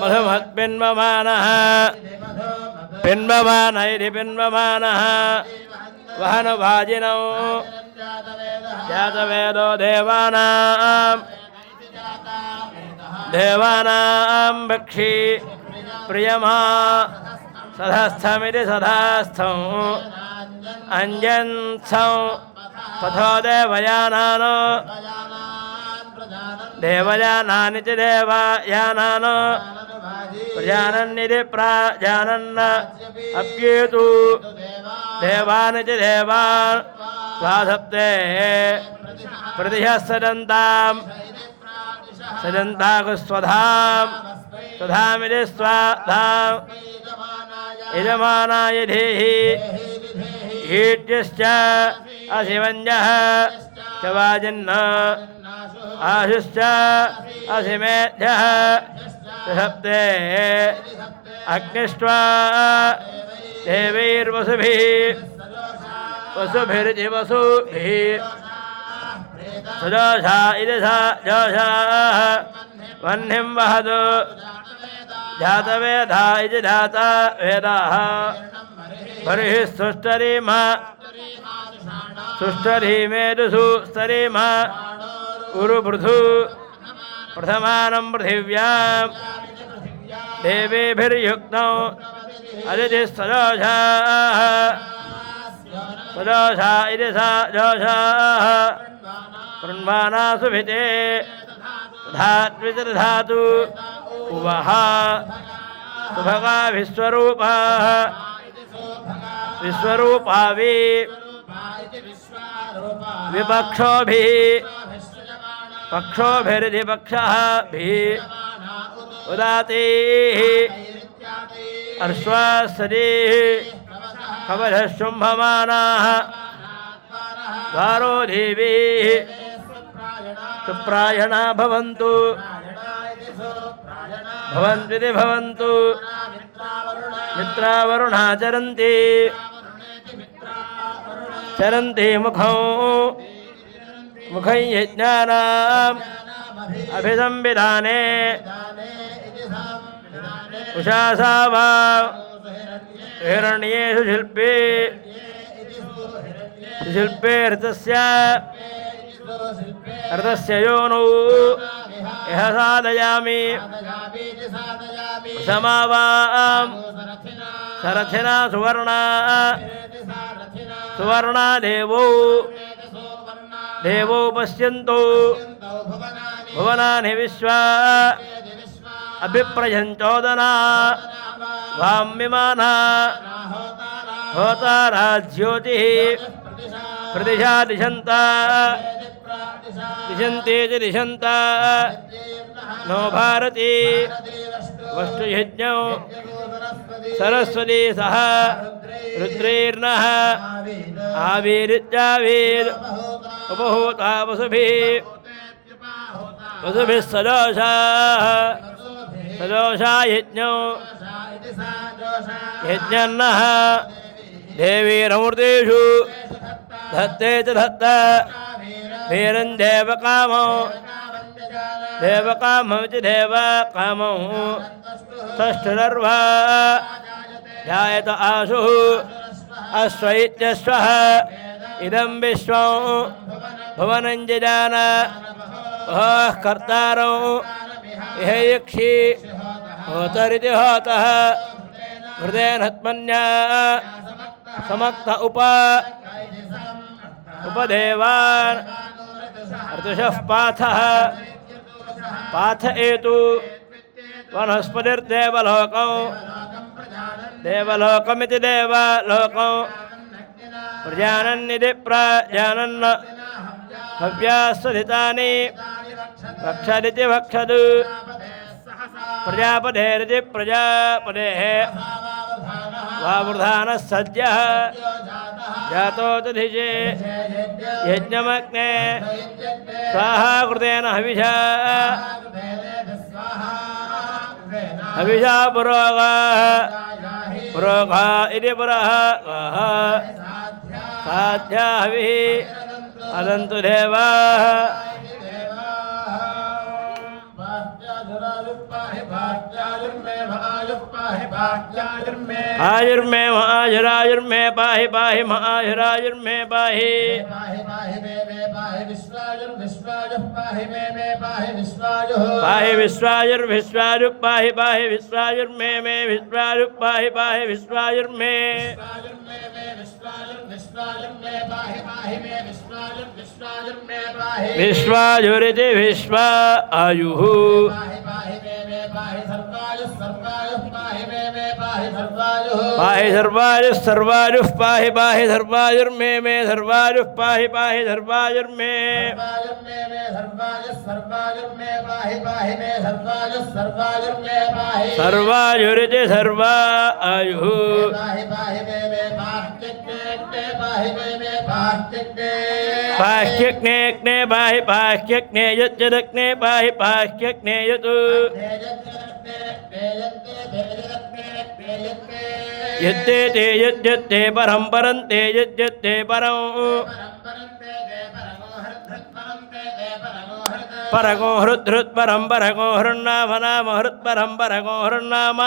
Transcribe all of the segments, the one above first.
मधुमत्पिन्वमानः पिन्वमान इति पिन्वमानः वहनुभाजिनौ जातवेदो देवानां भक्षी प्रियमा सधस्थमिति सधास्थं अंजन्सं पथो देवयानानो देवयानानिति देवयानानो प्रजानन्निति प्रजानन् अप्येतु देवानिति देवान् स्वाधप्ते प्रतिशः सदन्तां सदन्ताकुस्वधां स्वधामिति स्वाधां यजमानाय धीहि ईट्यश्च असिवञ्जः च वाजिन्न आशुश्च असिमेध्यः सप्ते अग्निष्ट्वा देवैर्वसुभिः वसुभिरिति वसुभिः सुजोषा इति सा जोषाः वह्निं वहतु जातवेदा इति जातवेदाः बर्हिः सुष्ठरीम सुष्ठरीमेदुषु स्तरीम उरुपृथु प्रथमानं पृथिव्यां देवीभिर्युक्तौ अदितिः सजोषाः सजोषा इति सा जोषाः कृण्वाना सुभिते धात्वितर्धातु उवः सुभगा विश्वरूपाः विश्वरूपावि विपक्षोभिः पक्षोभिरिति पक्षः उदातीः अश्वासदीः कवचः शुम्भमानाः द्वारो देवीः सुप्रायणा भवन्तु भवन्त्विति भवन्तु मित्रावरुणा चरन्ति चरन्ति मुखौ मुखं यज्ञानाम् अभिसंविधाने उषासा वा हिरण्येषु शिल्पे शिल्पे ऋतस्य योनौ इह साधयामि समावां सरथिना सुवर्णा सुवर्णा देवौ पश्यन्तु भुवनानि विश्वा अभिप्रयञ्चोदना वाम्यमाना होतारा ज्योतिः प्रदिशा दिशन्ता दिशन्ते च दिशन्ता नो भारती वस्तुयज्ञौ सरस्वती सह रुद्रैर्नः आवीरित्यावीर् उपहूता वसुभिः वसुभिः सदोषाः सदोषा यज्ञौ यज्ञन्नः देवीरमूर्तेषु धत्ते च धत्त वीरं देवकामौ देवकाममिति देवकामौ षष्ठदर्वा जायत आशुः अश्व इत्यश्वः इदं विश्वं भुवनं जजान वः कर्तारौ इह यक्षि होतरिति होतः हृदयेन हत्मन्या समक्त उपदेवान् ऋतुषः पाथः पाथ एतु वनस्पतिर्देवलोकौ देवलोकमिति देवलोकौ प्रजानन्निति प्रजानन् हव्यास्वधितानि भक्षदिति भक्षतु प्रजापतेरिति प्रजापतेः वावृधानः सद्यः जातो दधिजे यज्ञमग्ने स्वाहा कृतेन हविषा हविषा पुरोगा इति पुरः साध्या हविः अदन्तु देवाः आयुर्मे महाजुरायुर्मे पाहि पाहि महाजुरायुर्मे पाहि पाहि विश्वाजुर्विश्वाजु पाहि पाहि विश्वाजुर्मे मे विश्वाजु पाहि पाहि विश्वाजुर्मे विश्वाजुरिति विश्वा आयुः पाहि सर्वाजुः सर्वाजुः पाहि पाहि सर्वाजुर्मे मे सर्वाजुः पाहि पाहि सर्वाजुर्मे सर्वाजुरिति सर्वा आयुः पाह्यग्ने पाहि पाह्यग्ने यज्जदग्ने पाहि पाह्यग्ने यतु यद्दे ते यद्यत्ते परं परन्ते यद्यत्ते परं परगो हृद् परं परगो हृन्नाम नाम हृत्परं परगो हृन्नाम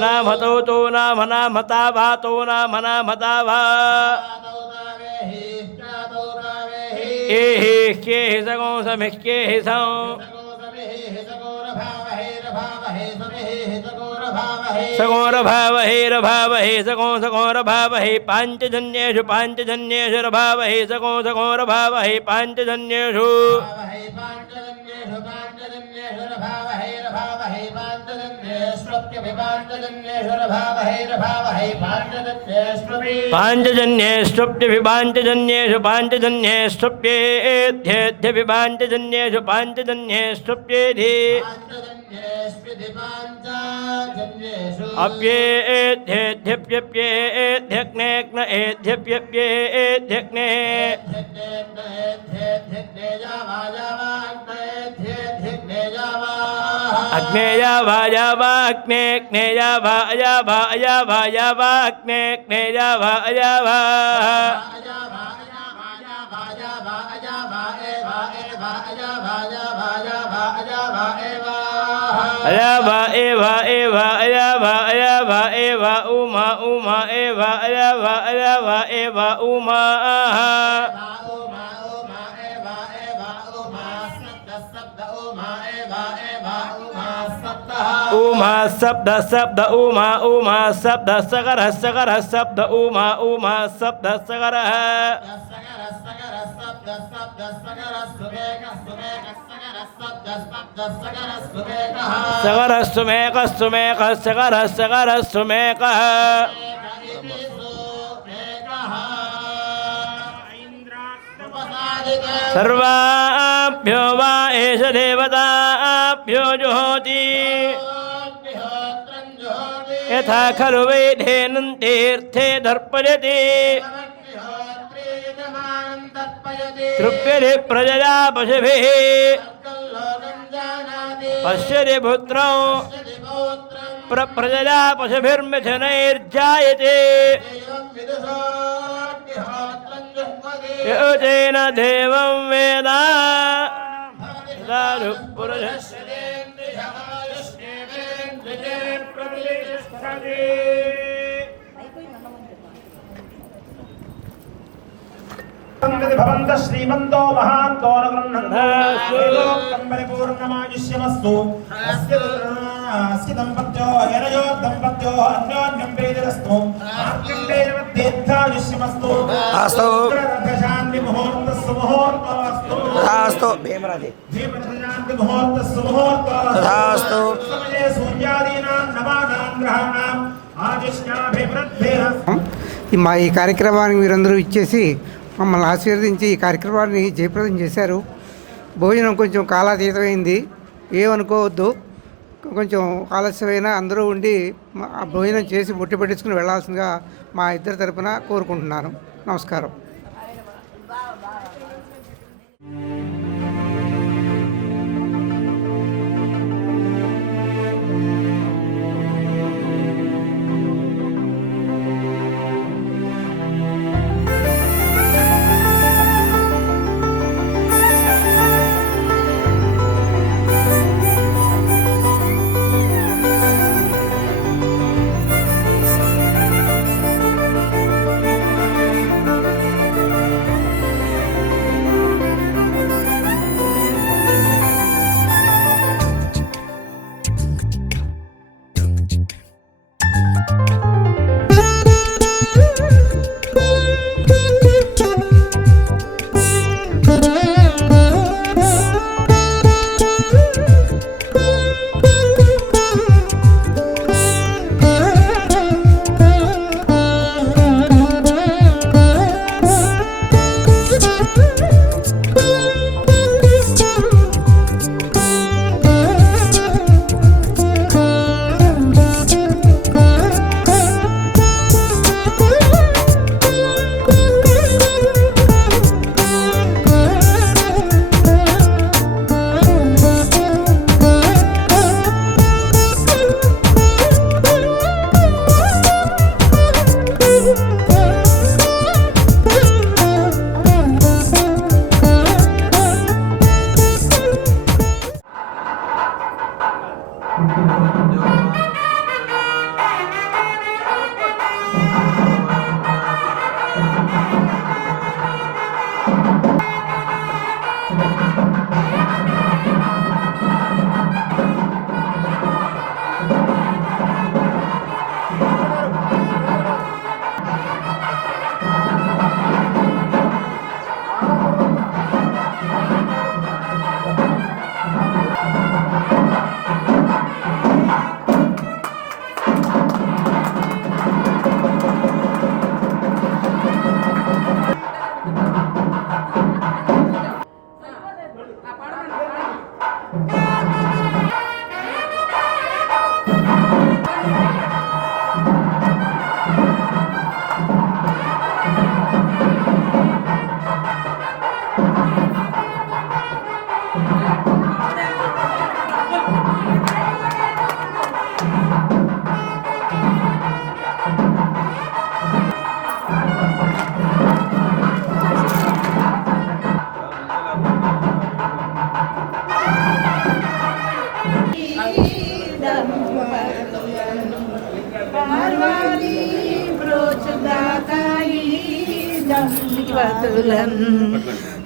नामतो तो नाम नामता भातो नाम नामता भा एहि ह्येहि सगो समिह्येहि सौ सगोरभावहे सगो सगोरभावहे पाञ्चजन्येषु पाञ्चजन्येषु रभावहे सगो सगोरभावहे पाञ्चजन्येषु पाञ्चजन्येष्वप्यभिपाञ्चजन्येषु पाञ्चजन्येष्वप्येध्येध्यभिपाञ्चजन्येषु पाञ्चजन्येष्वप्येधि अप्येध्येध्यप्यप्येध्यग्नेग्न एध्यप्यप्येध्यग्ने अग्नेया भाया वाग्ने ग्नेया भाया भाया भाया वाग्ने ग्नेया भाया भा अया भा एवा एवा अया भा एवा उमा उमा एवा अया भा एवा उमा उमा शब्द शब्द उमा उमा शब्द सगर सगर शब्द उमा उमा शब्द सगर सगर सुमेक सुमेक सगर सगर सुमेक सर्वाभ्यो वा एष देवताभ्यो जुहोति यथा खलु वैधेनं तीर्थे दर्पयति तृप्यति प्रजया पशुभिः पश्यति पुत्रौ प्रजया पशुभिर्मिथुनैर्जायते योजेन देवं वेद भवन्त श्रीमन्तो महान्तो परिपूर्णमायुष्यमस्तु अस्य दम्पत्यो यनयो दम्पत्यो अन्योन्यं प्रीतिरस्तु मार्कण्डेय दीर्घायुष्यमस्तु अस्तु शान्ति मुहूर्तस्सु मुहूर्तमस्तु अस्तु भीमराजे शान्ति मुहूर्तस्सु मुहूर्तमस्तु अस्तु समये सूर्यादीनां नवानां ग्रहाणां आदिश्याभिवृद्धिरस्तु। ఈ కార్యక్రమానికి మీరందరూ ఇచ్చేసి మమ్మల్ని ఆశీర్వదించి ఈ కార్యక్రమాన్ని జయప్రదం చేశారు. భోజనం కొంచెం కాలాతీతమైంది, ఏమనుకోవద్దు. కొంచెం ఆలస్యమైన అందరూ ఉండి ఆ భోజనం చేసి బొట్టి పెట్టించుకుని వెళ్లాల్సిందిగా మా ఇద్దరి తరపున కోరుకుంటున్నాను. నమస్కారం.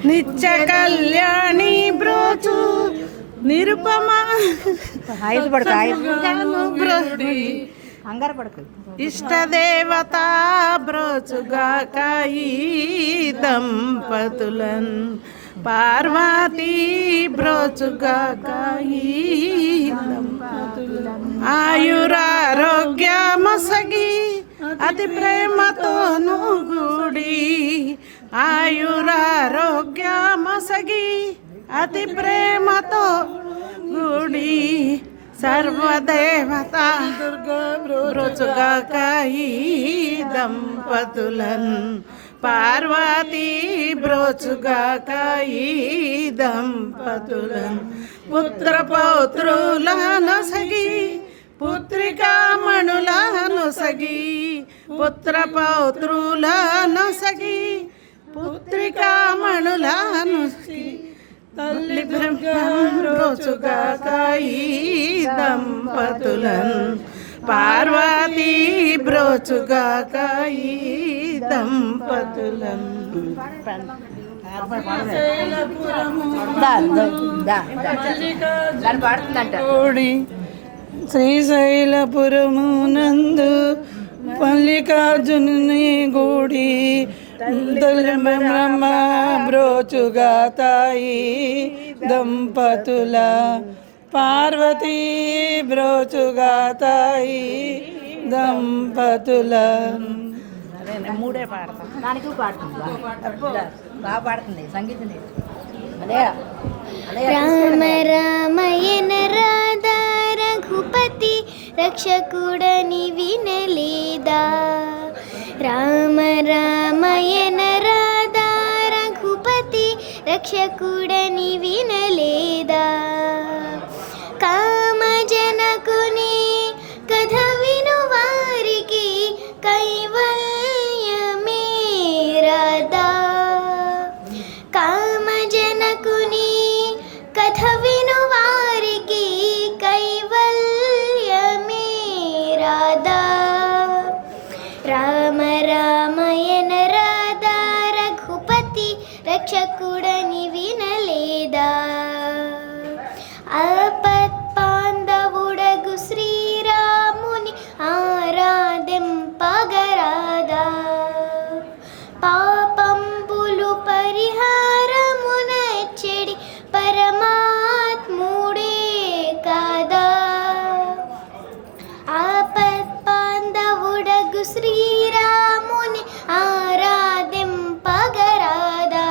నిత్య కళ్యాణి బ్రోచు నిరుపమా ఇష్టదేవత బ్రోచుగాక ఈ దంపతులన్ పార్వతీ బ్రోచుగాక ఈ ఆయురారోగ్యమొసగి అతి ప్రేమతోను గూడి ఆయురారోగ్యమొసగి అతి ప్రేమతో గుడి సర్వదేవత బ్రోచుగాక ఈ దంపతులన్ పార్వతీ బ్రోచుగాక ఈ దంపతులన్ పుత్ర పౌత్రులను సగి పుత్రికామణులను సగి పుత్ర పౌత్రులను సగి పుత్రికామణులను సగి తల్లి బ్రోచుగాక ఈ దంపతులన్ పార్వతీ బ్రోచుగాక ఈ దంపతులన్ శ్రీశైలపురము నందు మల్లికార్జునుని గూడి బ్రహ్మ బ్రోచుగాక ఈ దంపతుల పార్వతీ బ్రోచుగాక ఈ దంపతుల మూడే పాడతా దానికి పాడుతుంది బాగా పాడుతుంది సంగీతం రామ రామయన రాధా రఘుపతి రక్షకుడని వినలేదా రామ రామయన రాధా రఘుపతి రక్షకుడని వినలేదా కామజనకుని కథ విను వారికి కైవల్యమే రాదా కామజనకుని కథ విను వారికి కైవల్యమే రాదా రామ రామయన రాధా రఘుపతి రక్షకుడని వినలేదా ఆపత్పాండవుడగు శ్రీరాముని ఆరాధింపగరాదా పాపంబులు పరిహారమున చెడి పరమాత్ముడే కాదా ఆపత్పాండవుడగు శ్రీరాముని ఆరాధింపగరాదా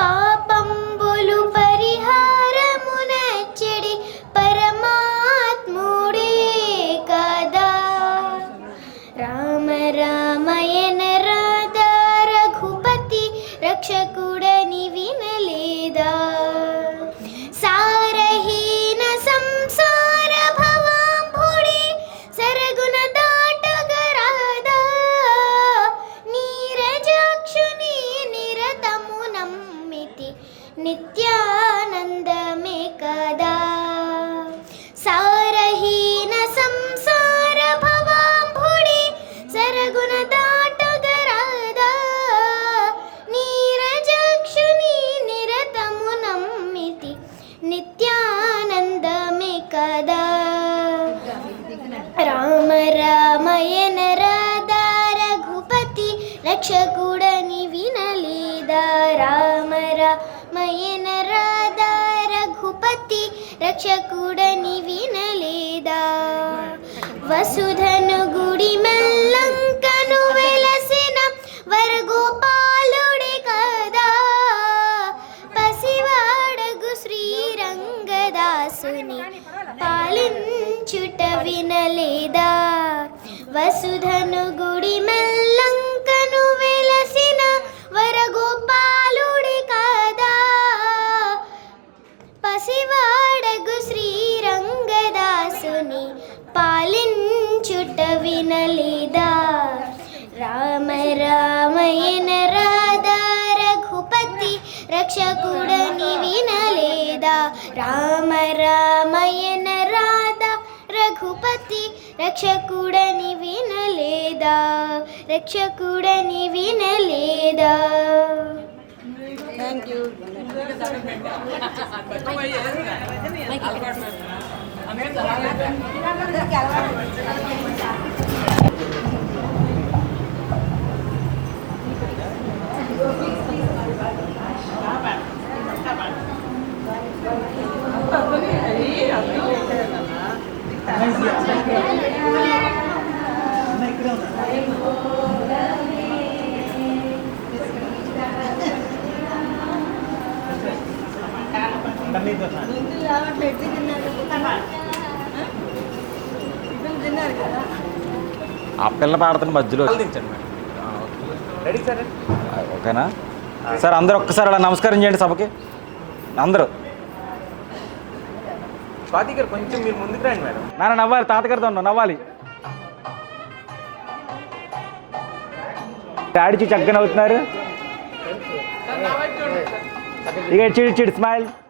పాపంబులు పరిహారమున చెడి పరమాత్ముడే కాదా రామ రామయన రాధా రఘుపతి రక్షకుడని వినలేదా రక్షకుడని వినలేదా వసుధను గుడి మెల్లంకను వెలసిన వరగోపాలుడే కదా పసివాడగు శ్రీరంగదాసుని పాలించుట వినలేదా వసుధను గుడి మెల్లంకను వెలసిన వరగోపాలుడే కదా పసివాడగు శ్రీరంగదాసుని పాలించుట వినలేదా రామ రామయన రాధా రఘుపతి రక్షకుడని వినలేదా రామ రామయన రాధా రఘుపతి రక్షకుడని వినలేదా రక్షకుడని వినలేదా థ్యాంక్ యూ. ఆ పిల్ల పాడుతున్న మధ్యలో ఓకేనా సార్ అందరూ ఒక్కసారి అలా నమస్కారం చేయండి సభకి అందరూ స్వాతి గారు కొంచెం మీరు ముందుకు రండి మేడం. నాన్న నవ్వాలి తాతగారితో ఉన్నావు నవ్వాలి డాడీ చక్కగా నవ్వుతున్నారు ఇక చిడి చిడి స్మైల్